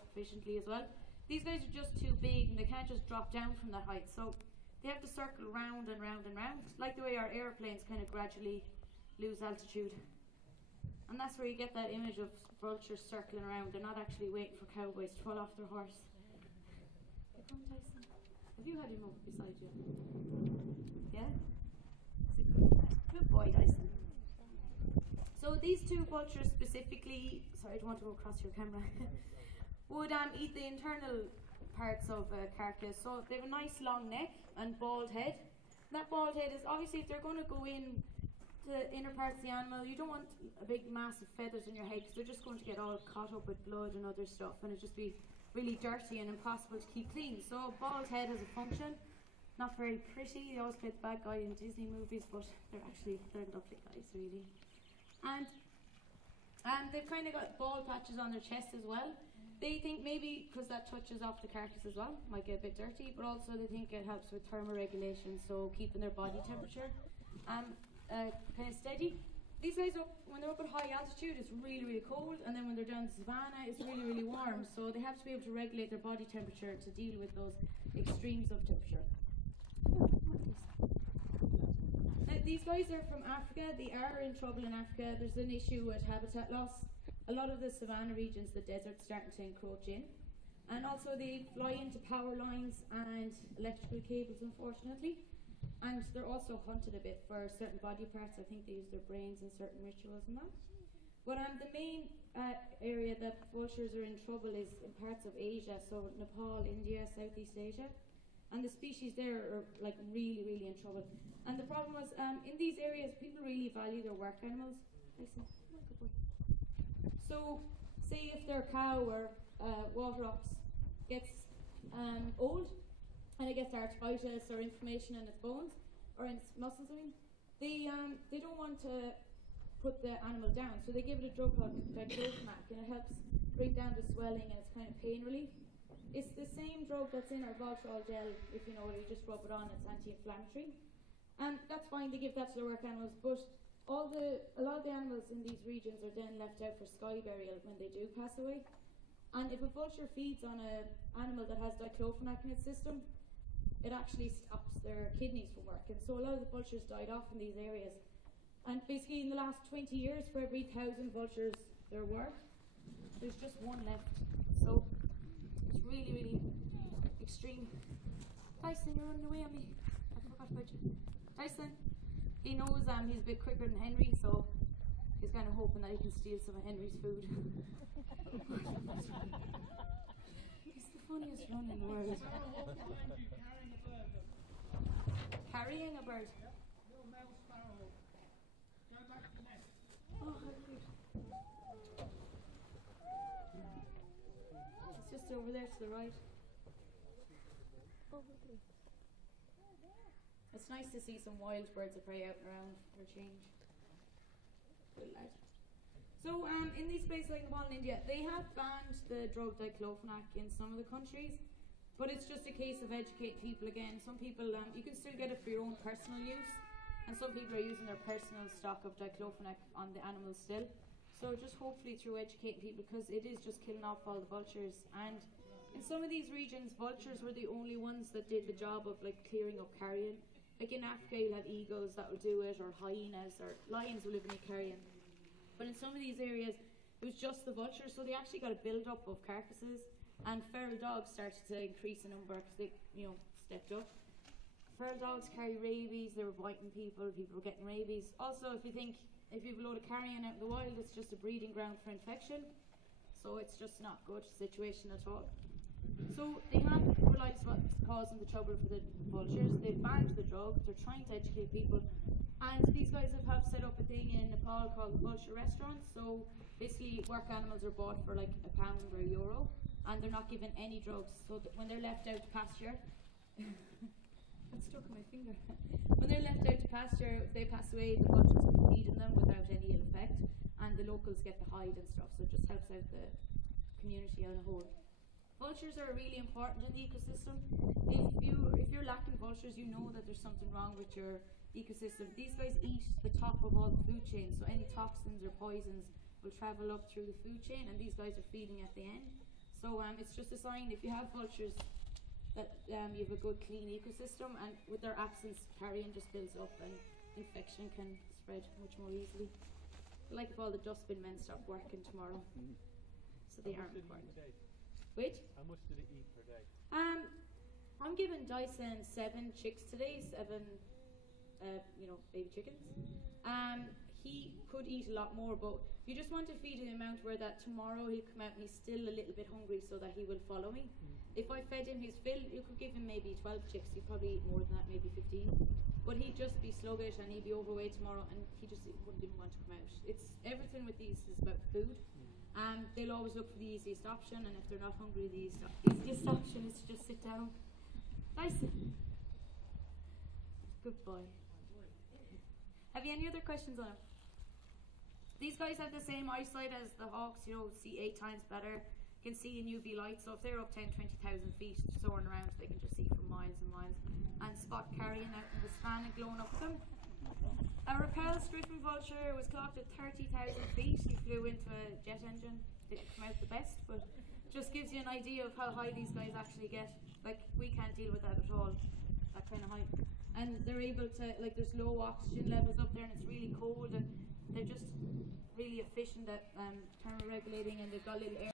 efficiently as well. These guys are just too big and they can't just drop down from that height, so they have to circle round and round and round, like the way our airplanes kind of gradually lose altitude. And that's where you get that image of vultures circling around. They're not actually waiting for cowboys to fall off their horse. Come, Tyson. Have you had him up beside you? Yeah? Good boy, Tyson. So these two vultures specifically, sorry, I don't want to go across your camera, would eat the internal parts of a carcass. So they have a nice long neck and bald head. And that bald head is obviously, if they're going to go in to the inner parts of the animal, you don't want a big massive feathers in your head because they're just going to get all caught up with blood and other stuff and it'd just be really dirty and impossible to keep clean. So a bald head has a function. Not very pretty. They always play the bad guy in Disney movies, but they're lovely guys, really. And they've kind of got bald patches on their chest as well. They think maybe because that touches off the carcass as well, might get a bit dirty, but also they think it helps with thermoregulation, so keeping their body temperature kind of steady. These guys, when they're up at high altitude, it's really, really cold, and then when they're down in the savannah, it's really, really warm. So they have to be able to regulate their body temperature to deal with those extremes of temperature. Now, these guys are from Africa. They are in trouble in Africa. There's an issue with habitat loss. A lot of the savannah regions, the desert's starting to encroach in. And also they fly into power lines and electrical cables, unfortunately. And they're also hunted a bit for certain body parts. I think they use their brains in certain rituals and that. But the main area that vultures are in trouble is in parts of Asia, so Nepal, India, Southeast Asia. And the species there are like really, really in trouble. And the problem was, in these areas, people really value their work animals. Listen, come on, good boy. So, say if their cow or water ox gets old, and it gets arthritis or inflammation in its bones, or in its muscles, I mean, they don't want to put the animal down, so they give it a drug called diclofenac, and it helps bring down the swelling and it's kind of pain relief. It's the same drug that's in our Vulture gel, if you know it, you just rub it on, it's anti-inflammatory. And that's fine, they give that to their work animals, but a lot of the animals in these regions are then left out for sky burial when they do pass away. And if a vulture feeds on an animal that has diclofenac in its system, it actually stops their kidneys from working. So a lot of the vultures died off in these areas. And basically in the last 20 years, for every 1,000 vultures there were, there's just one left. So it's really, really extreme. Tyson, you're running away on me. I forgot about you. Tyson, he knows he's a bit quicker than Henry, so he's kind of hoping that he can steal some of Henry's food. He's the funniest run in the world. Carrying a bird? Yep, little male sparrow. Go back to the nest. Oh, how cute. It's just over there to the right. It's nice to see some wild birds of prey out and around for a change. Good lad. So in these places like Nepal and India, they have banned the drug diclofenac in some of the countries, but it's just a case of educating people again. Some people, you can still get it for your own personal use, and some people are using their personal stock of diclofenac on the animals still. So just hopefully through educating people, because it is just killing off all the vultures. And in some of these regions, vultures were the only ones that did the job of like clearing up carrion. Like in Africa, you'll have eagles that will do it, or hyenas, or lions will live in the carrion. But in some of these areas, it was just the vultures, so they actually got a build-up of carcasses, and feral dogs started to increase in number because they, stepped up. Feral dogs carry rabies, they were biting people, people were getting rabies. Also, if you have a load of carrion out in the wild, it's just a breeding ground for infection, so it's just not a good situation at all. So they have realised what's causing the trouble for the vultures. They've banned the drug, they're trying to educate people. And these guys have set up a thing in Nepal called Vulture restaurants. So basically work animals are bought for like £1 or €1, and they're not given any drugs. So that when they're left out to pasture, that's stuck in my finger. When they're left out to pasture, if they pass away, the vultures can feed them without any ill effect, and the locals get the hide and stuff. So it just helps out the community as a whole. Vultures are really important in the ecosystem. If you're lacking vultures, you know that there's something wrong with your ecosystem. These guys eat the top of all the food chains, so any toxins or poisons will travel up through the food chain, and these guys are feeding at the end. So it's just a sign if you have vultures that you have a good clean ecosystem, and with their absence, carrion just builds up and infection can spread much more easily. Like if all the dustbin men stop working tomorrow. So they aren't important. Wait? How much did it eat per day? I'm giving Dyson 7 chicks today, 7 baby chickens. He could eat a lot more, but you just want to feed him the amount where that tomorrow he'll come out and he's still a little bit hungry so that he will follow me. If I fed him his fill, you could give him maybe 12 chicks, he'd probably eat more than that, maybe 15. But he'd just be sluggish and he'd be overweight tomorrow and he just wouldn't even want to come out. It's everything with these is about food. They'll always look for the easiest option, and if they're not hungry, the easiest option is to just sit down. Nice. Good boy. Have you any other questions on him? These guys have the same eyesight as the hawks, see 8 times better, can see in UV light, so if they're up 10, 20,000 feet soaring around, they can just see for miles and miles, and spot carrion out in the span and glowing up with them. A repelled stripping vulture was clocked at 30,000 feet. He flew into a jet engine, didn't come out the best, but just gives you an idea of how high these guys actually get. Like, we can't deal with that at all, that kind of height. And they're able to, there's low oxygen levels up there and it's really cold, and they're just really efficient at thermoregulating, and they've got little air